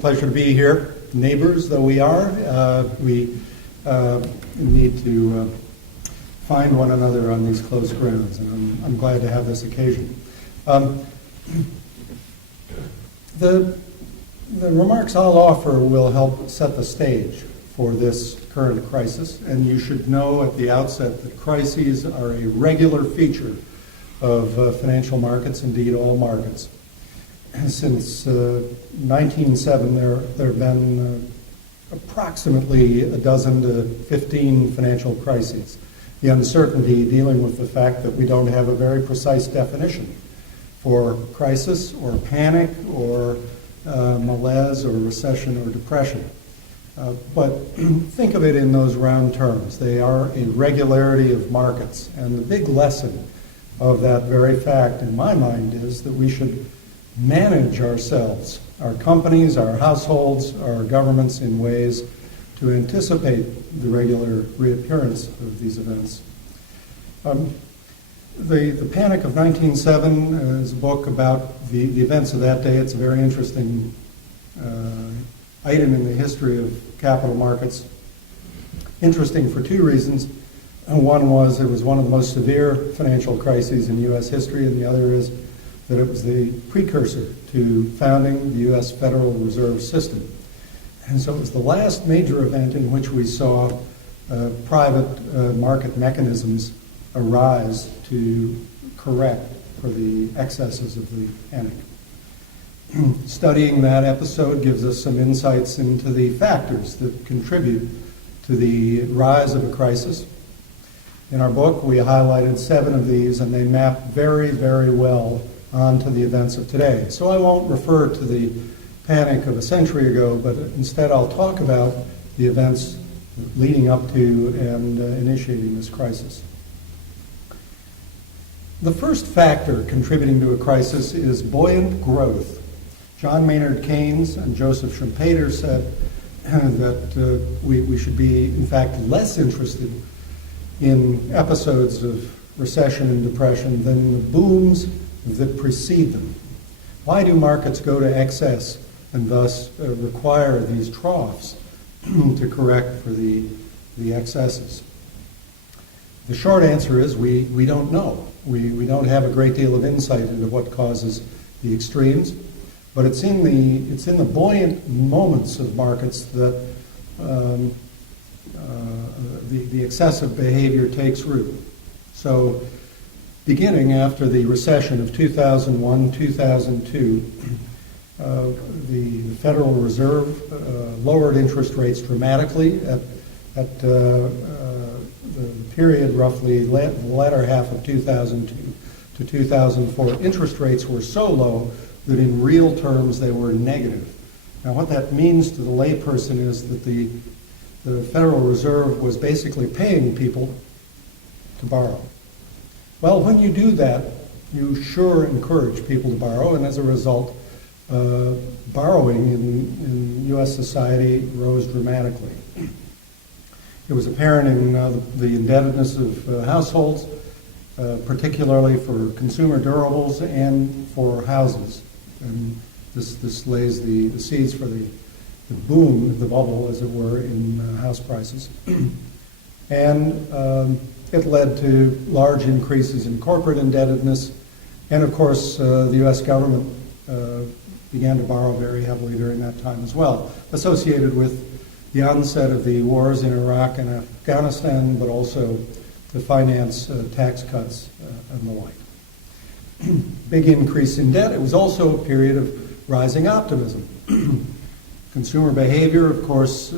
pleasure to be here. Neighbors, though we are, we need to find one another on these close grounds, and I'm glad to have this occasion. The remarks I'll offer will help set the stage for this current crisis, and you should know at the outset that crises are a regular feature of financial markets, indeed all markets. Since 1907, there have been approximately a dozen to 15 financial crises. The uncertainty dealing with the fact that we don't have a very precise definition for crisis or panic or malaise or recession or depression. But think of it in those round terms. They are a regularity of markets. And the big lesson of that very fact, in my mind, is that we should manage ourselves, our companies, our households, our governments in ways to anticipate the regular reappearance of these events. The Panic of 1907 is a book about the events of that day. It's a very interesting item in the history of capital markets. Interesting for two reasons. One was it was one of the most severe financial crises in U.S. history, and the other is that it was the precursor to founding the U.S. Federal Reserve System. And so it was the last major event in which we saw private market mechanisms arise to correct for the excesses of the panic. Studying that episode gives us some insights into the factors that contribute to the rise of a crisis. In our book, we highlighted 7 of these, and they map very, very well onto the events of today. So I won't refer to the panic of a century ago, but instead I'll talk about the events leading up to and initiating this crisis. The first factor contributing to a crisis is buoyant growth. John Maynard Keynes and Joseph Schumpeter said that we should be, in fact, less interested in episodes of recession and depression than in the booms that precede them. Why do markets go to excess and thus require these troughs to correct for the excesses? The short answer is we don't know. We don't have a great deal of insight into what causes the extremes, but it's in the buoyant moments of markets that the excessive behavior takes root. So beginning after the recession of 2001, 2002, the Federal Reserve lowered interest rates dramatically at the period roughly the latter half of 2002 to 2004. Interest rates were so low that in real terms they were negative. Now what that means to the layperson is that the Federal Reserve was basically paying people to borrow. Well, when you do that, you sure encourage people to borrow, and as a result, borrowing in U.S. society rose dramatically. It was apparent in the indebtedness of households, particularly for consumer durables and for houses. And this lays the seeds for the boom, the bubble, as it were, in house prices. And it led to large increases in corporate indebtedness. And of course, the U.S. government began to borrow very heavily during that time as well, associated with the onset of the wars in Iraq and Afghanistan, but also to finance tax cuts and the like. Big increase in debt. It was also a period of rising optimism. Consumer behavior, of course,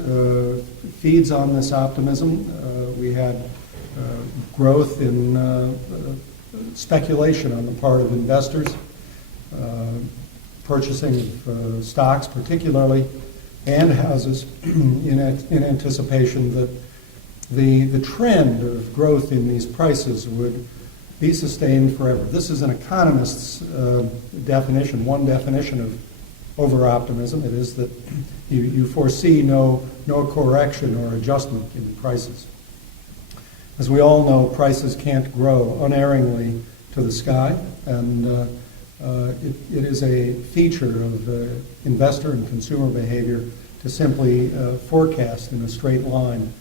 feeds on this optimism. We had growth in speculation on the part of investors, purchasing of stocks particularly, and houses in anticipation that the trend of growth in these prices would be sustained forever. This is an economist's definition, one definition of over-optimism. It is that you foresee no correction or adjustment in prices. As we all know, prices can't grow unerringly to the sky, and It is a feature of investor and consumer behavior to simply forecast in a straight line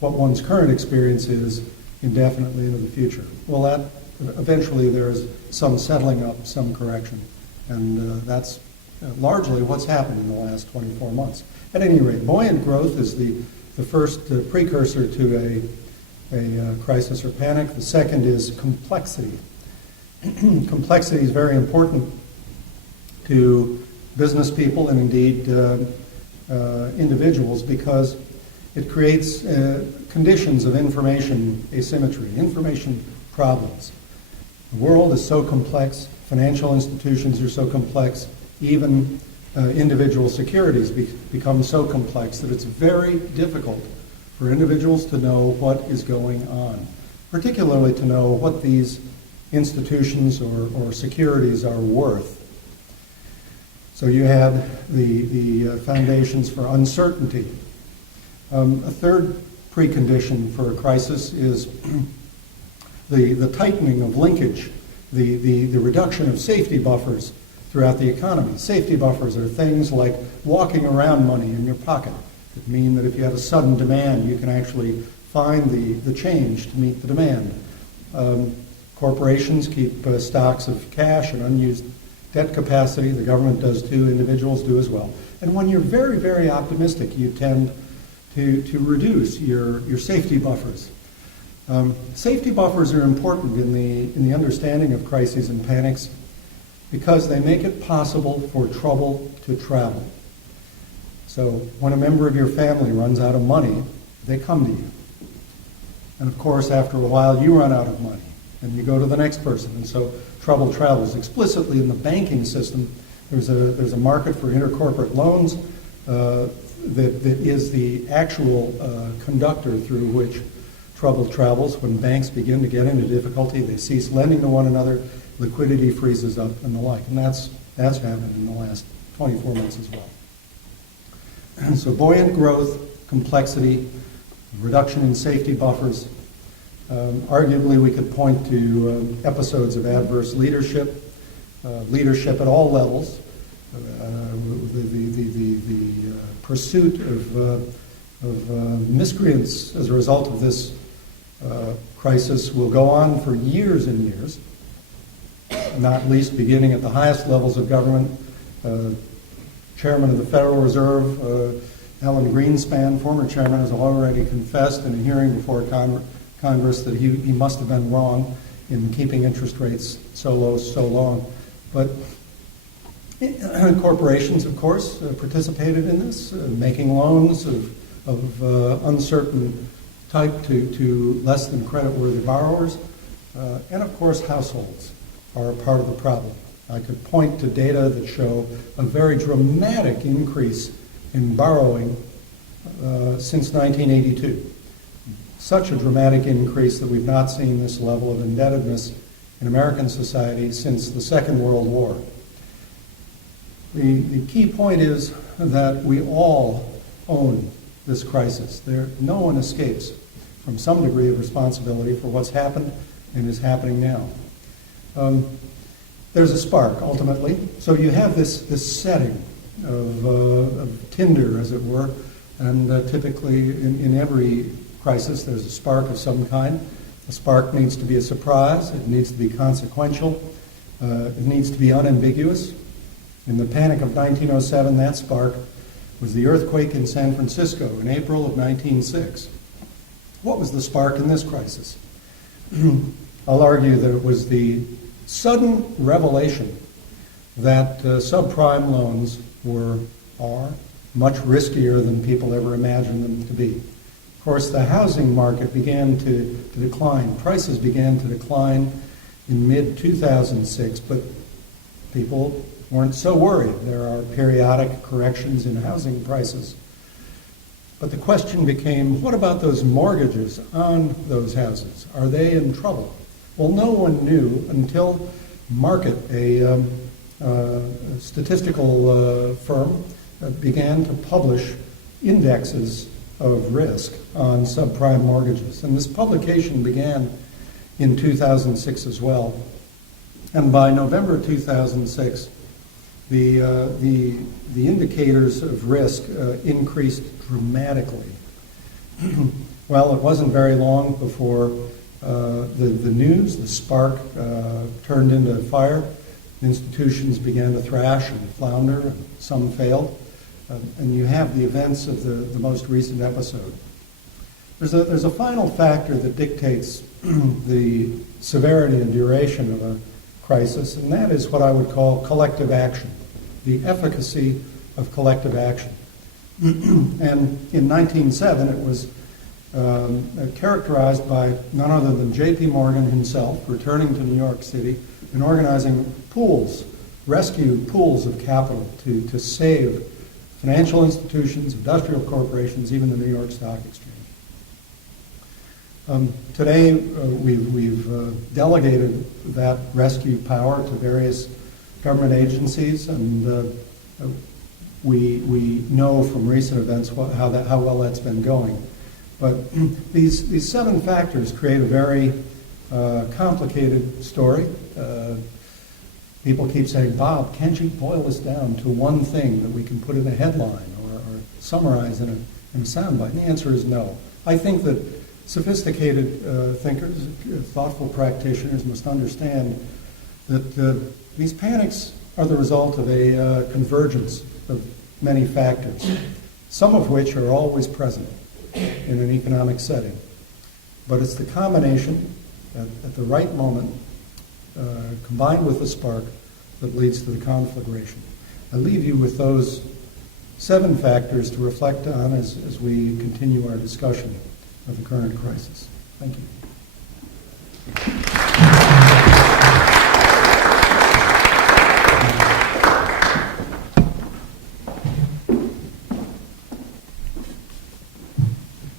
what one's current experience is indefinitely into the future. Well, that eventually there is some settling up, some correction, and that's largely what's happened in the last 24 months. At any rate, buoyant growth is the first precursor to a crisis or panic. The second is complexity. Complexity is very important to business people and indeed individuals because it creates conditions of information asymmetry, information problems. The world is so complex, financial institutions are so complex, even individual securities become so complex that it's very difficult for individuals to know what is going on, particularly to know what these institutions or securities are worth. So you had the foundations for uncertainty. A third precondition for a crisis is the tightening of linkage, the reduction of safety buffers throughout the economy. Safety buffers are things like walking around money in your pocket that mean that if you have a sudden demand, you can actually find the change to meet the demand. Corporations keep stocks of cash and unused debt capacity. The government does too. Individuals do as well. And when you're very, very optimistic, you tend to reduce your safety buffers. Safety buffers are important in the understanding of crises and panics because they make it possible for trouble to travel. So when a member of your family runs out of money, they come to you. And of course, after a while, you run out of money, and you go to the next person. And so trouble travels. Explicitly in the banking system, there's a market for intercorporate loans that is the actual conductor through which trouble travels. When banks begin to get into difficulty, they cease lending to one another, liquidity freezes up, and the like. And that's happened in the last 24 months as well. And so buoyant growth, complexity, reduction in safety buffers. Arguably, we could point to episodes of adverse leadership, leadership at all levels, the pursuit of miscreants as a result of this crisis will go on for years and years, not least beginning at the highest levels of government. Chairman of the Federal Reserve, Alan Greenspan, former chairman, has already confessed in a hearing before Congress that he must have been wrong in keeping interest rates so low so long. But corporations, of course, participated in this, making loans of uncertain type to less than creditworthy borrowers. And of course, households are a part of the problem. I could point to data that show a very dramatic increase in borrowing since 1982. Such a dramatic increase that we've not seen this level of indebtedness in American society since the Second World War. The key point is that we all own this crisis. No one escapes from some degree of responsibility for what's happened and is happening now. There's a spark, ultimately. So you have this setting of tinder, as it were, and typically in every crisis there's a spark of some kind. A spark needs to be a surprise. It needs to be consequential. It needs to be unambiguous. In the panic of 1907, that spark was the earthquake in San Francisco in April of 1906. What was the spark in this crisis? I'll argue that it was the sudden revelation that subprime loans are much riskier than people ever imagined them to be. Of course, the housing market began to decline. Prices began to decline in mid-2006, but people weren't so worried. There are periodic corrections in housing prices. But the question became, what about those mortgages on those houses? Are they in trouble? Well, no one knew until Market, a statistical firm, began to publish indexes of risk on subprime mortgages. And this publication began in 2006 as well. And by November 2006, the indicators of risk increased dramatically. Well, it wasn't very long before the news, the spark, turned into fire. Institutions began to thrash and flounder, and some failed. And you have the events of the most recent episode. There's a final factor that dictates the severity and duration of a crisis, and that is what I would call collective action, the efficacy of collective action. And in 1907, it was characterized by none other than J.P. Morgan himself returning to New York City and organizing pools, rescue pools of capital to save financial institutions, industrial corporations, even the New York Stock Exchange. Today, we've delegated that rescue power to various government agencies, and we know from recent events how well that's been going. But these 7 factors create a very complicated story. People keep saying, Bob, can't you boil this down to one thing that we can put in a headline or summarize in a soundbite? And the answer is no. I think that sophisticated thinkers, thoughtful practitioners must understand that these panics are the result of a convergence of many factors, some of which are always present in an economic setting. But it's the combination at the right moment, combined with the spark, that leads to the conflagration. I leave you with those 7 factors to reflect on as we continue our discussion of the current crisis. Thank you.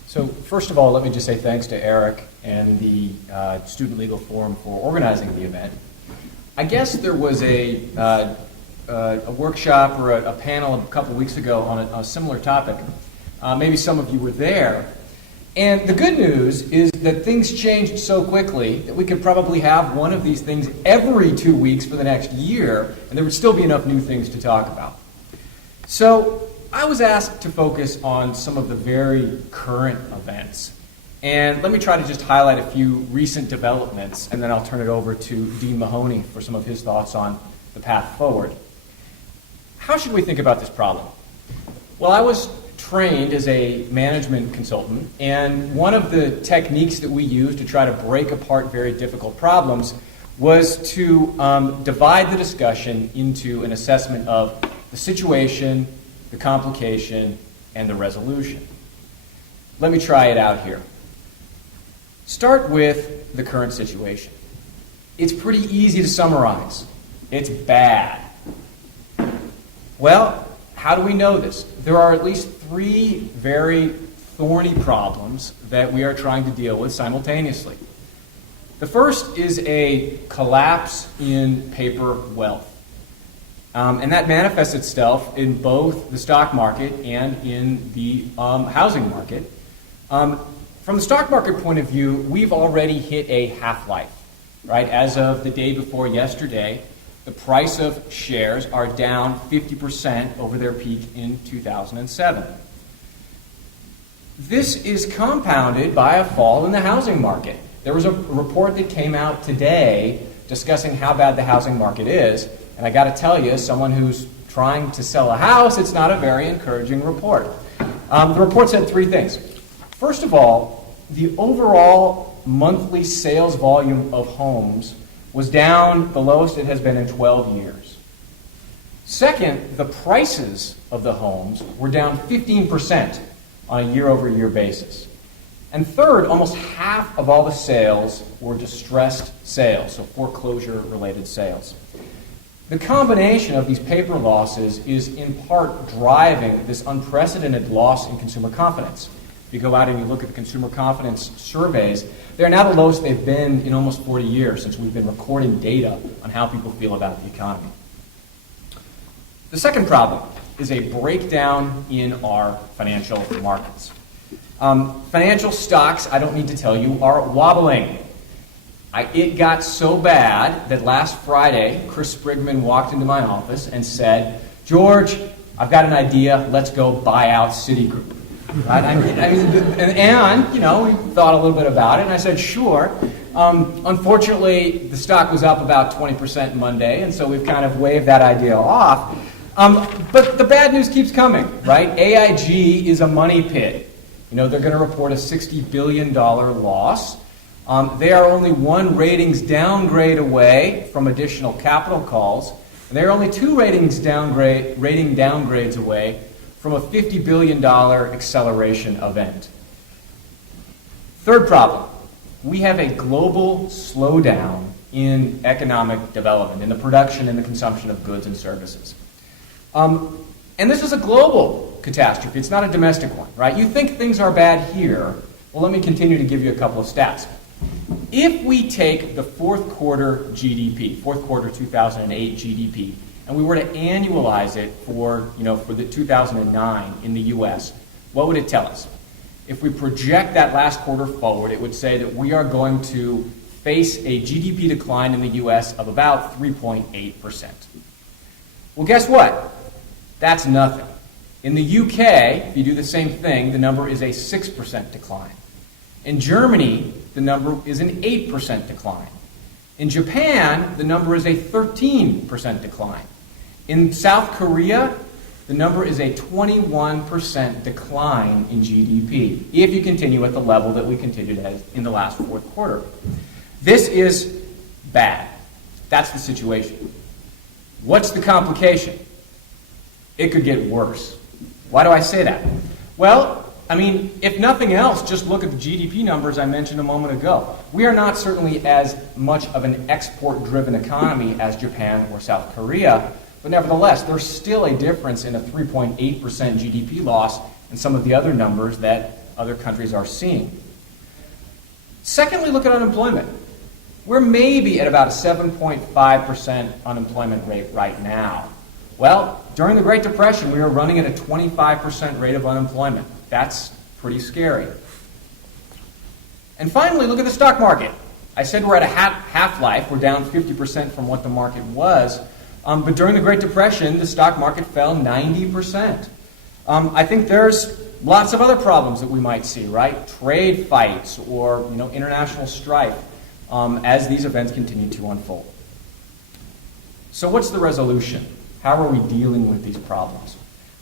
So first of all, let me just say thanks to Eric and the Student Legal Forum for organizing the event. I guess there was a workshop or a panel a couple weeks ago on a similar topic. Maybe some of you were there. And the good news is that things changed so quickly that we could probably have one of these things every 2 weeks for the next year, and there would still be enough new things to talk about. So I was asked to focus on some of the very current events. And let me try to just highlight a few recent developments, and then I'll turn it over to Dean Mahoney for some of his thoughts on the path forward. How should we think about this problem? Well, I was trained as a management consultant, and one of the techniques that we use to try to break apart very difficult problems was to divide the discussion into an assessment of the situation, the complication, and the resolution. Let me try it out here. Start with the current situation. It's pretty easy to summarize. It's bad. Well, how do we know this? There are at least 3 very thorny problems that we are trying to deal with simultaneously. The first is a collapse in paper wealth. And that manifests itself in both the stock market and in the housing market. From the stock market point of view, we've already hit a half-life, right? As of the day before yesterday, the price of shares are down 50% over their peak in 2007. This is compounded by a fall in the housing market. There was a report that came out today discussing how bad the housing market is, and I got to tell you, as someone who's trying to sell a house, it's not a very encouraging report. The report said 3 things. First of all, the overall monthly sales volume of homes was down the lowest it has been in 12 years. Second, the prices of the homes were down 15% on a year-over-year basis. And third, almost half of all the sales were distressed sales, so foreclosure-related sales. The combination of these paper losses is in part driving this unprecedented loss in consumer confidence. If you go out and you look at the consumer confidence surveys, they're now the lowest they've been in almost 40 years since we've been recording data on how people feel about the economy. The second problem is a breakdown in our financial markets. Financial stocks, I don't need to tell you, are wobbling. It got so bad that last Friday, Chris Sprigman walked into my office and said, "George, I've got an idea. Let's go buy out Citigroup." Right? And we thought a little bit about it, and I said, "Sure." Unfortunately, the stock was up about 20% Monday, and so we've kind of waved that idea off. But the bad news keeps coming, right? AIG is a money pit. They're going to report a $60 billion loss. They are only one ratings downgrade away from additional capital calls. And they're only two rating downgrades away from a $50 billion acceleration event. Third problem, we have a global slowdown in economic development, in the production and the consumption of goods and services. And this is a global catastrophe. It's not a domestic one, right? You think things are bad here. Well, let me continue to give you a couple of stats. If we take the fourth quarter GDP, fourth quarter 2008 GDP, and we were to annualize it for the 2009 in the U.S., what would it tell us? If we project that last quarter forward, it would say that we are going to face a GDP decline in the U.S. of about 3.8%. Well, guess what? That's nothing. In the UK, if you do the same thing, the number is a 6% decline. In Germany, the number is an 8% decline. In Japan, the number is a 13% decline. In South Korea, the number is a 21% decline in GDP, if you continue at the level that we continued at in the last fourth quarter. This is bad. That's the situation. What's the complication? It could get worse. Why do I say that? Well, if nothing else, just look at the GDP numbers I mentioned a moment ago. We are not certainly as much of an export-driven economy as Japan or South Korea, but nevertheless, there's still a difference in a 3.8% GDP loss and some of the other numbers that other countries are seeing. Secondly, look at unemployment. We're maybe at about a 7.5% unemployment rate right now. Well, during the Great Depression, we were running at a 25% rate of unemployment. That's pretty scary. And finally, look at the stock market. I said we're at a half-life. We're down 50% from what the market was. But during the Great Depression, the stock market fell 90%. I think there's lots of other problems that we might see, right? Trade fights or international strife as these events continue to unfold. So what's the resolution? How are we dealing with these problems?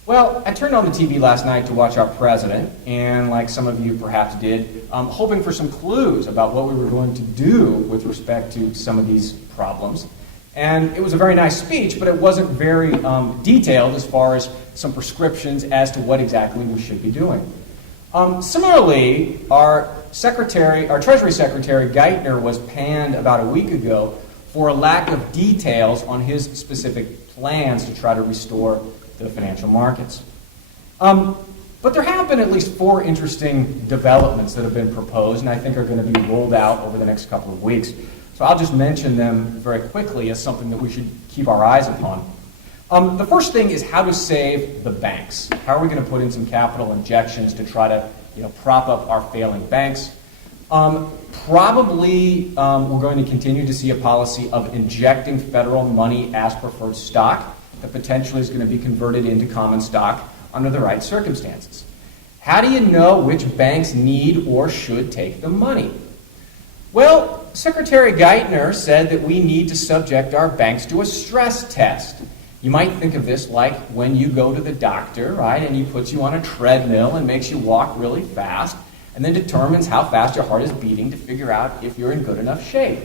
Well, I turned on the TV last night to watch our president, and like some of you perhaps did, hoping for some clues about what we were going to do with respect to some of these problems. And it was a very nice speech, but it wasn't very detailed as far as some prescriptions as to what exactly we should be doing. Similarly, our Treasury Secretary Geithner was panned about a week ago for a lack of details on his specific plans to try to restore the financial markets. But there have been at least 4 interesting developments that have been proposed and I think are going to be rolled out over the next couple of weeks. So I'll just mention them very quickly as something that we should keep our eyes upon. The first thing is how to save the banks. How are we going to put in some capital injections to try to prop up our failing banks? Probably we're going to continue to see a policy of injecting federal money as preferred stock that potentially is going to be converted into common stock under the right circumstances. How do you know which banks need or should take the money? Well, Secretary Geithner said that we need to subject our banks to a stress test. You might think of this like when you go to the doctor, right, and he puts you on a treadmill and makes you walk really fast, and then determines how fast your heart is beating to figure out if you're in good enough shape.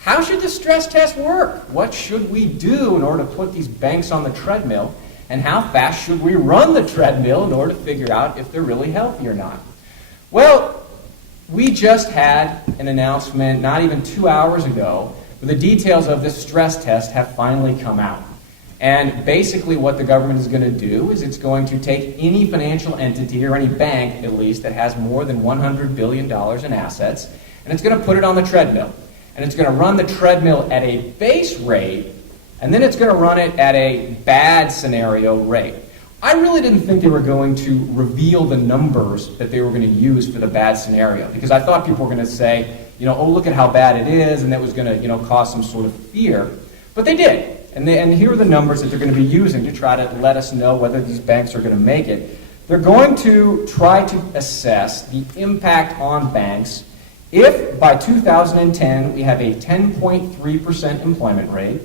How should the stress test work? What should we do in order to put these banks on the treadmill? And how fast should we run the treadmill in order to figure out if they're really healthy or not? Well, we just had an announcement not even 2 hours ago where the details of this stress test have finally come out. And basically what the government is going to do is it's going to take any financial entity, or any bank at least, that has more than $100 billion in assets, and it's going to put it on the treadmill. And it's going to run the treadmill at a base rate, and then it's going to run it at a bad scenario rate. I really didn't think they were going to reveal the numbers that they were going to use for the bad scenario, because I thought people were going to say, oh, look at how bad it is, and that was going to, cause some sort of fear. But they did. And here are the numbers that they're going to be using to try to let us know whether these banks are going to make it. They're going to try to assess the impact on banks if by 2010 we have a 10.3% employment rate,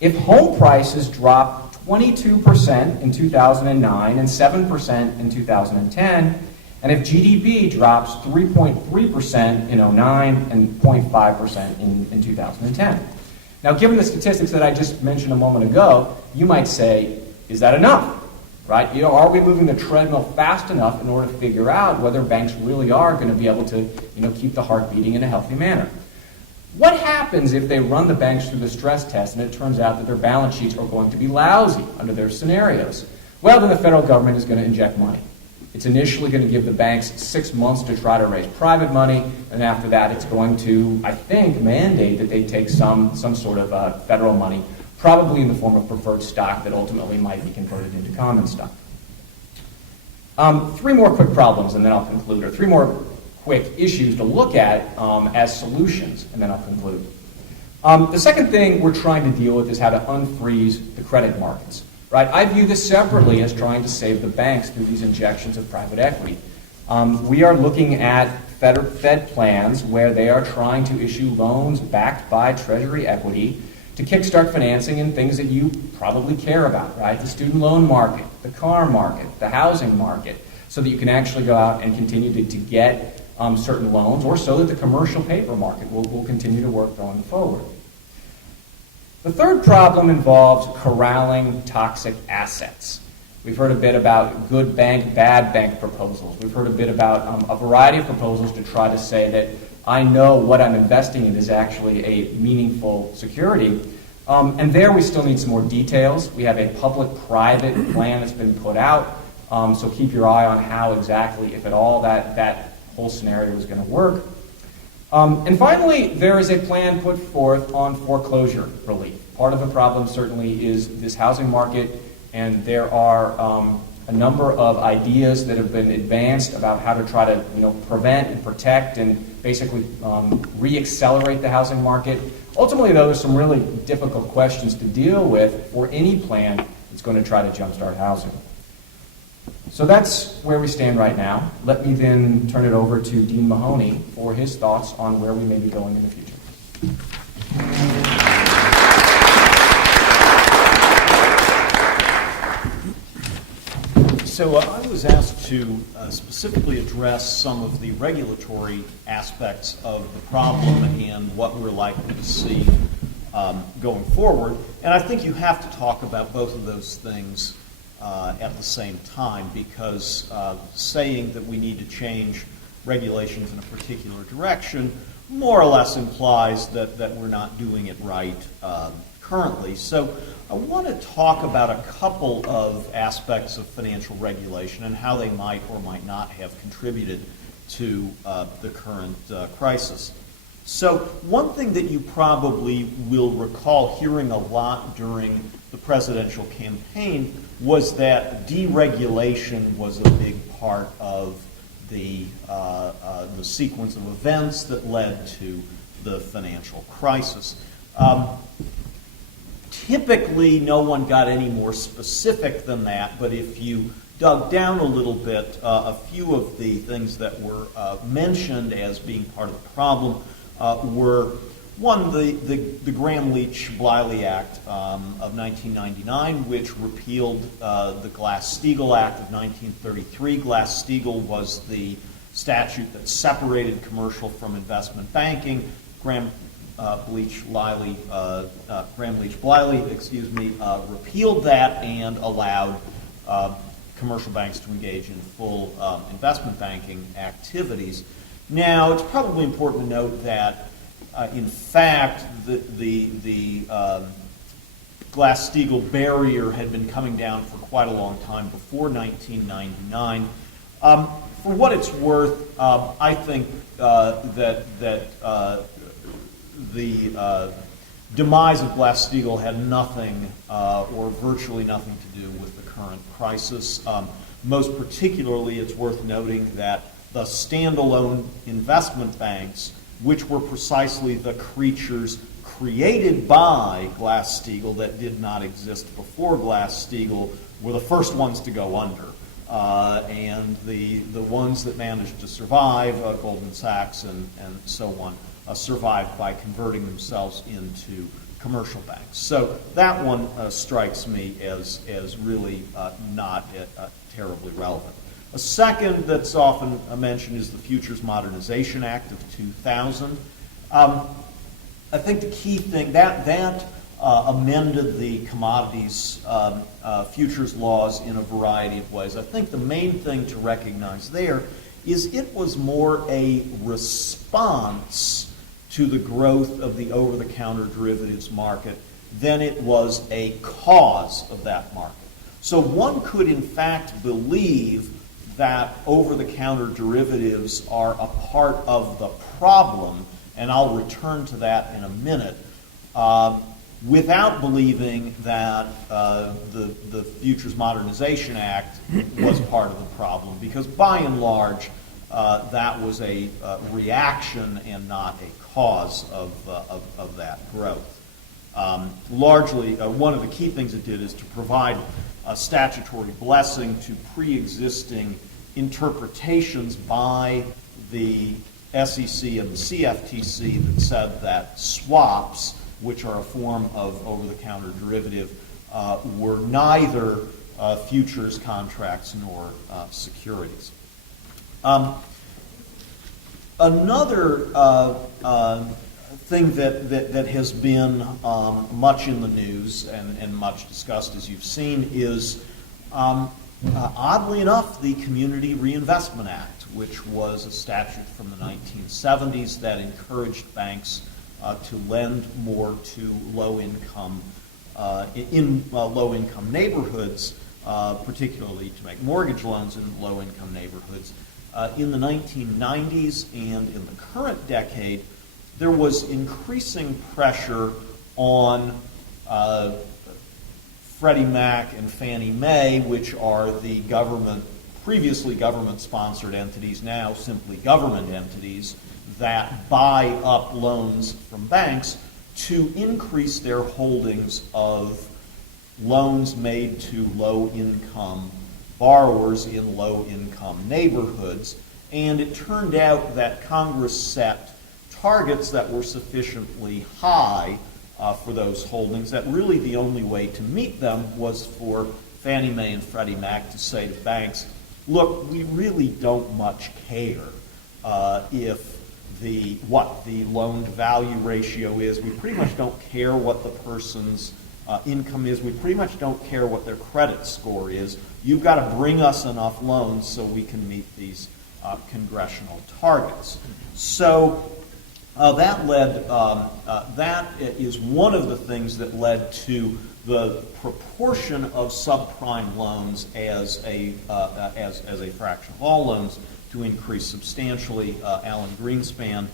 if home prices drop 22% in 2009 and 7% in 2010, and if GDP drops 3.3% in 2009 and 0.5% in 2010. Now, given the statistics that I just mentioned a moment ago, you might say, is that enough? Right? Are we moving the treadmill fast enough in order to figure out whether banks really are going to be able to, keep the heart beating in a healthy manner? What happens if they run the banks through the stress test and it turns out that their balance sheets are going to be lousy under their scenarios? Well, then the federal government is going to inject money. It's initially going to give the banks 6 months to try to raise private money, and after that it's going to, I think, mandate that they take some sort of federal money, probably in the form of preferred stock that ultimately might be converted into common stock. 3 more quick problems, and then I'll conclude, or 3 more quick issues to look at as solutions, and then I'll conclude. The second thing we're trying to deal with is how to unfreeze the credit markets. Right? I view this separately as trying to save the banks through these injections of private equity. We are looking at Fed plans where they are trying to issue loans backed by Treasury equity to kickstart financing in things that you probably care about, right? The student loan market, the car market, the housing market, so that you can actually go out and continue to get certain loans, or so that the commercial paper market will continue to work going forward. The third problem involves corralling toxic assets. We've heard a bit about good bank, bad bank proposals. We've heard a bit about a variety of proposals to try to say that I know what I'm investing in is actually a meaningful security. And there we still need some more details. We have a public-private plan that's been put out, so keep your eye on how exactly, if at all, that whole scenario is going to work. And finally, there is a plan put forth on foreclosure relief. Part of the problem certainly is this housing market, and there are a number of ideas that have been advanced about how to try to prevent and protect and basically re-accelerate the housing market. Ultimately, though, there's some really difficult questions to deal with for any plan that's going to try to jumpstart housing. So that's where we stand right now. Let me then turn it over to Dean Mahoney for his thoughts on where we may be going in the future. So I was asked to specifically address some of the regulatory aspects of the problem and what we're likely to see going forward. And I think you have to talk about both of those things at the same time, because saying that we need to change regulations in a particular direction more or less implies that we're not doing it right currently. So I want to talk about a couple of aspects of financial regulation and how they might or might not have contributed to the current crisis. So one thing that you probably will recall hearing a lot during the presidential campaign was that deregulation was a big part of the sequence of events that led to the financial crisis. Typically, no one got any more specific than that, but if you dug down a little bit, a few of the things that were mentioned as being part of the problem were, one, the Gramm-Leach-Bliley Act of 1999, which repealed the Glass-Steagall Act of 1933. Glass-Steagall was the statute that separated commercial from investment banking. Gramm-Leach-Bliley, repealed that and allowed commercial banks to engage in full investment banking activities. Now, it's probably important to note that, in fact, the Glass-Steagall barrier had been coming down for quite a long time before 1999. For what it's worth, I think that the demise of Glass-Steagall had nothing or virtually nothing to do with the current crisis. Most particularly, it's worth noting that the standalone investment banks which were precisely the creatures created by Glass-Steagall that did not exist before Glass-Steagall, were the first ones to go under. And the ones that managed to survive, Goldman Sachs and so on, survived by converting themselves into commercial banks. So that one strikes me as really not terribly relevant. A second that's often mentioned is the Futures Modernization Act of 2000. I think the key thing, that amended the commodities futures laws in a variety of ways. I think the main thing to recognize there is it was more a response to the growth of the over-the-counter derivatives market than it was a cause of that market. So one could in fact believe that over-the-counter derivatives are a part of the problem, and I'll return to that in a minute, without believing that the Futures Modernization Act was part of the problem, because by and large, that was a reaction and not a cause of that growth. Largely, one of the key things it did is to provide a statutory blessing to pre-existing interpretations by the SEC and the CFTC that said that swaps, which are a form of over-the-counter derivative, were neither futures contracts nor securities. Another thing that has been much in the news and much discussed, as you've seen, is oddly enough the Community Reinvestment Act, which was a statute from the 1970s that encouraged banks to lend more to low-income low-income neighborhoods, particularly to make mortgage loans in low-income neighborhoods. In the 1990s and in the current decade, there was increasing pressure on Freddie Mac and Fannie Mae, which are the previously government-sponsored entities, now simply government entities, that buy up loans from banks to increase their holdings of loans made to low-income borrowers in low-income neighborhoods. And it turned out that Congress set targets that were sufficiently high for those holdings that really the only way to meet them was for Fannie Mae and Freddie Mac to say to banks, look, we really don't much care if what the loan-to-value ratio is. We pretty much don't care what the person's income is. We pretty much don't care what their credit score is. You've got to bring us enough loans so we can meet these congressional targets. So that is one of the things that led to the proportion of subprime loans as a fraction of all loans to increase substantially. Alan Greenspan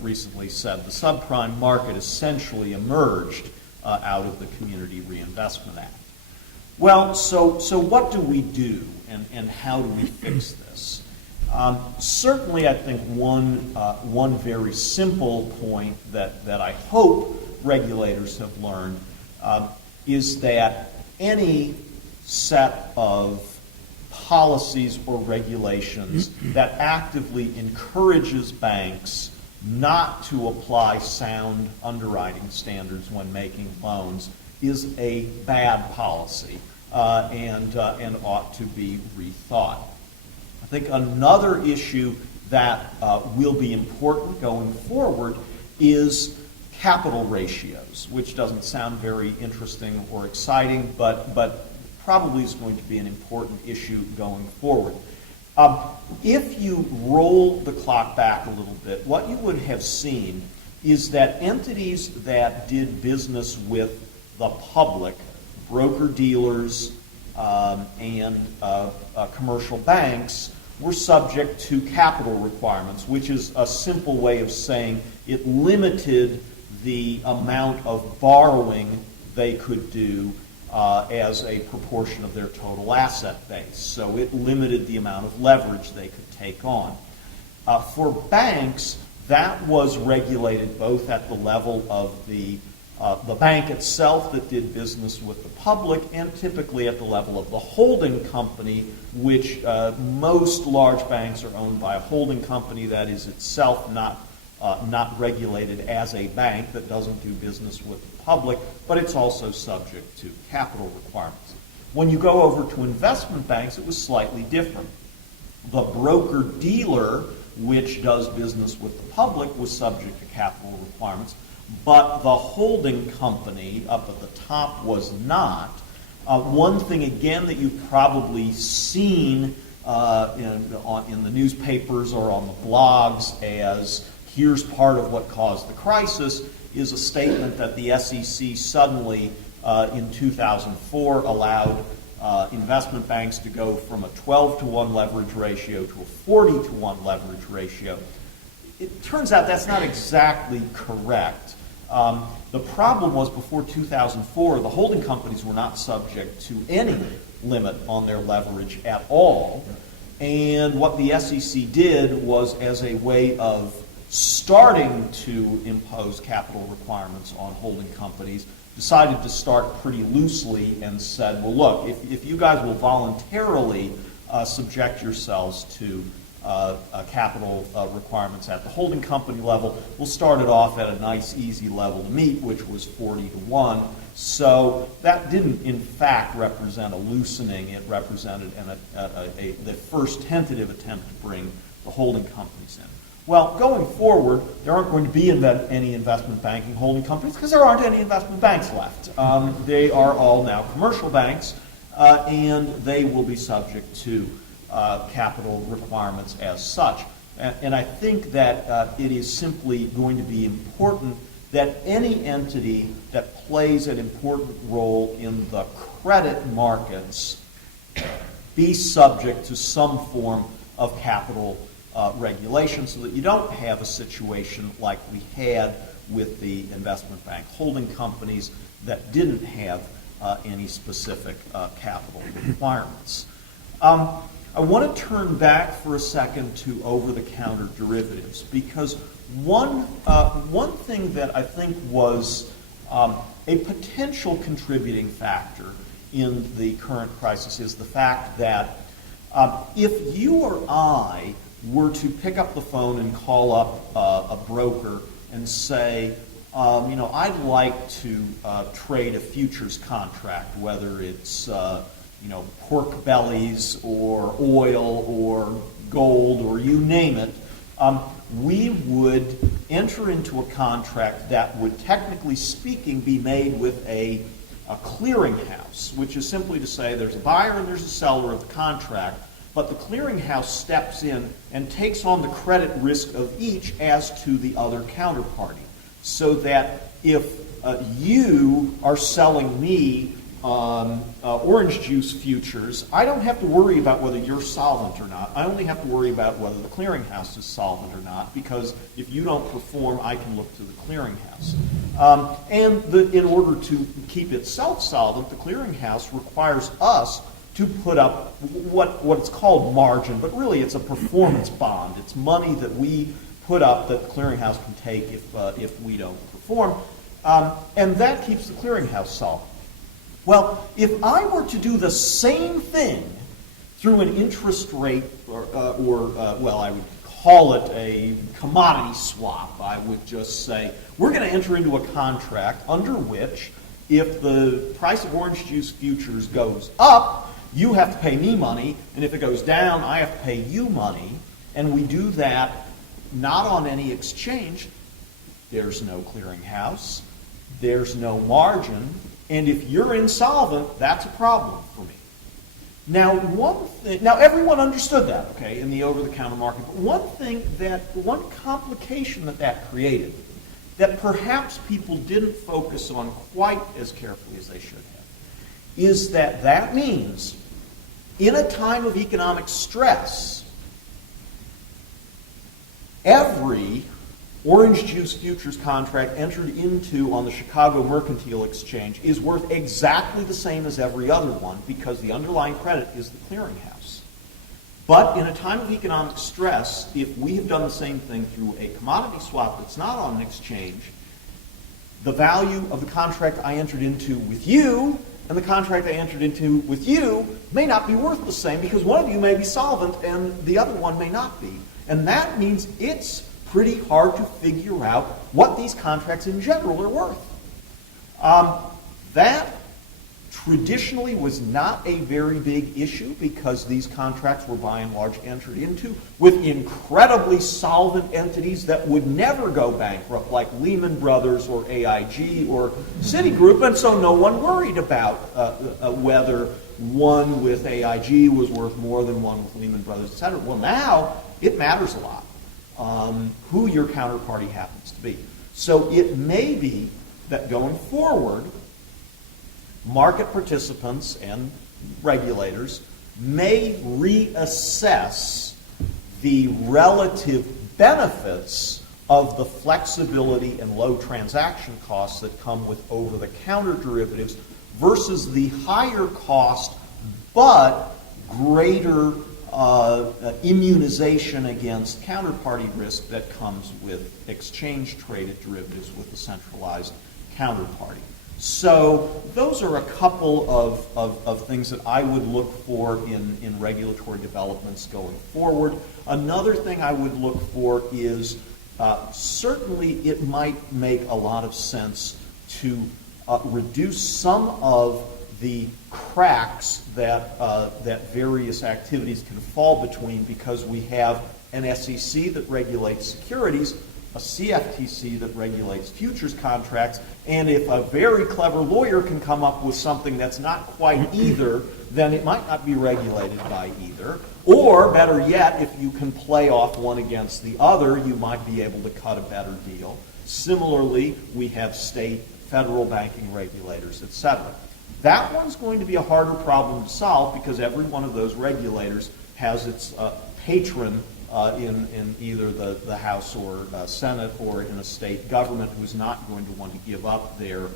recently said the subprime market essentially emerged out of the Community Reinvestment Act. Well, so what do we do, and how do we fix this? Certainly, I think one very simple point that I hope regulators have learned is that any set of policies or regulations that actively encourages banks not to apply sound underwriting standards when making loans is a bad policy and ought to be rethought. I think another issue that will be important going forward is capital ratios, which doesn't sound very interesting or exciting, but probably is going to be an important issue going forward. If you roll the clock back a little bit, what you would have seen is that entities that did business with the public, broker-dealers and commercial banks, were subject to capital requirements, which is a simple way of saying it limited the amount of borrowing they could do as a proportion of their total asset base. So it limited the amount of leverage they could take on. For banks, that was regulated both at the level of the bank itself that did business with the public, and typically at the level of the holding company, which most large banks are owned by a holding company that is itself not regulated as a bank, that doesn't do business with the public, but it's also subject to capital requirements. When you go over to investment banks, it was slightly different. The broker-dealer, which does business with the public, was subject to capital requirements, but the holding company up at the top was not. One thing, again, that you've probably seen in the newspapers or on the blogs as here's part of what caused the crisis is a statement that the SEC suddenly, in 2004, allowed investment banks to go from a 12-to-1 leverage ratio to a 40-to-1 leverage ratio. It turns out that's not exactly correct. The problem was before 2004, the holding companies were not subject to any limit on their leverage at all. And what the SEC did was, as a way of starting to impose capital requirements on holding companies, decided to start pretty loosely and said, well, look, if you guys will voluntarily subject yourselves to capital requirements at the holding company level, we'll start it off at a nice, easy level to meet, which was 40-to-1. So that didn't, in fact, represent a loosening. It represented the first tentative attempt to bring the holding companies in. Well, going forward, there aren't going to be any investment banking holding companies because there aren't any investment banks left. They are all now commercial banks, and they will be subject to capital requirements as such. And I think that it is simply going to be important that any entity that plays an important role in the credit markets be subject to some form of capital regulation, so that you don't have a situation like we had with the investment bank holding companies that didn't have any specific capital requirements. I want to turn back for a second to over-the-counter derivatives, because one thing that I think was a potential contributing factor in the current crisis is the fact that if you or I were to pick up the phone and call up a broker and say, I'd like to trade a futures contract, whether it's pork bellies or oil or gold or you name it, we would enter into a contract that would, technically speaking, be made with a clearinghouse, which is simply to say there's a buyer and there's a seller of the contract, but the clearinghouse steps in and takes on the credit risk of each as to the other counterparty, so that if you are selling me orange juice futures, I don't have to worry about whether you're solvent or not. I only have to worry about whether the clearinghouse is solvent or not, because if you don't perform, I can look to the clearinghouse. In order to keep itself solvent, the clearinghouse requires us to put up what's called margin, but really it's a performance bond. It's money that we put up that the clearinghouse can take if we don't perform, and that keeps the clearinghouse solvent. Well, if I were to do the same thing through an interest rate, or I would call it a commodity swap, I would just say, we're going to enter into a contract under which, if the price of orange juice futures goes up, you have to pay me money, and if it goes down, I have to pay you money, and we do that not on any exchange. There's no clearinghouse, there's no margin, and if you're insolvent, that's a problem for me. Now, everyone understood that, okay, in the over-the-counter market. But one complication that created, that perhaps people didn't focus on quite as carefully as they should have, is that means, in a time of economic stress, every orange juice futures contract entered into on the Chicago Mercantile Exchange is worth exactly the same as every other one, because the underlying credit is the clearinghouse. But in a time of economic stress, if we have done the same thing through a commodity swap that's not on an exchange, the value of the contract I entered into with you and the contract I entered into with you may not be worth the same because one of you may be solvent and the other one may not be. And that means it's pretty hard to figure out what these contracts in general are worth. That traditionally was not a very big issue because these contracts were by and large entered into with incredibly solvent entities that would never go bankrupt, like Lehman Brothers or AIG or Citigroup, and so no one worried about whether one with AIG was worth more than one with Lehman Brothers, et cetera. Well, now it matters a lot who your counterparty happens to be. So it may be that going forward, market participants and regulators may reassess the relative benefits of the flexibility and low transaction costs that come with over-the-counter derivatives versus the higher cost but greater immunization against counterparty risk that comes with exchange-traded derivatives with a centralized counterparty. So those are a couple of things that I would look for in regulatory developments going forward. Another thing I would look for is certainly it might make a lot of sense to reduce some of the cracks that various activities can fall between because we have an SEC that regulates securities, a CFTC that regulates futures contracts, and if a very clever lawyer can come up with something that's not quite either, then it might not be regulated by either. Or, better yet, if you can play off one against the other, you might be able to cut a better deal. Similarly, we have state, federal banking regulators, etc. That one's going to be a harder problem to solve because every one of those regulators has its patron in either the House or Senate or in a state government who's not going to want to give up their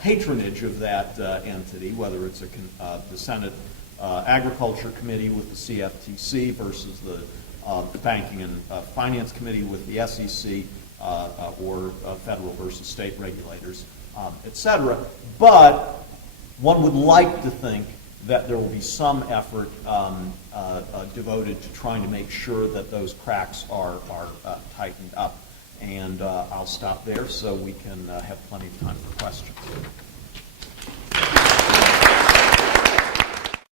patronage of that entity, whether it's the Senate Agriculture Committee with the CFTC versus the Banking and Finance Committee with the SEC or federal versus state regulators, etc. But one would like to think that there will be some effort devoted to trying to make sure that those cracks are tightened up. And I'll stop there so we can have plenty of time for questions.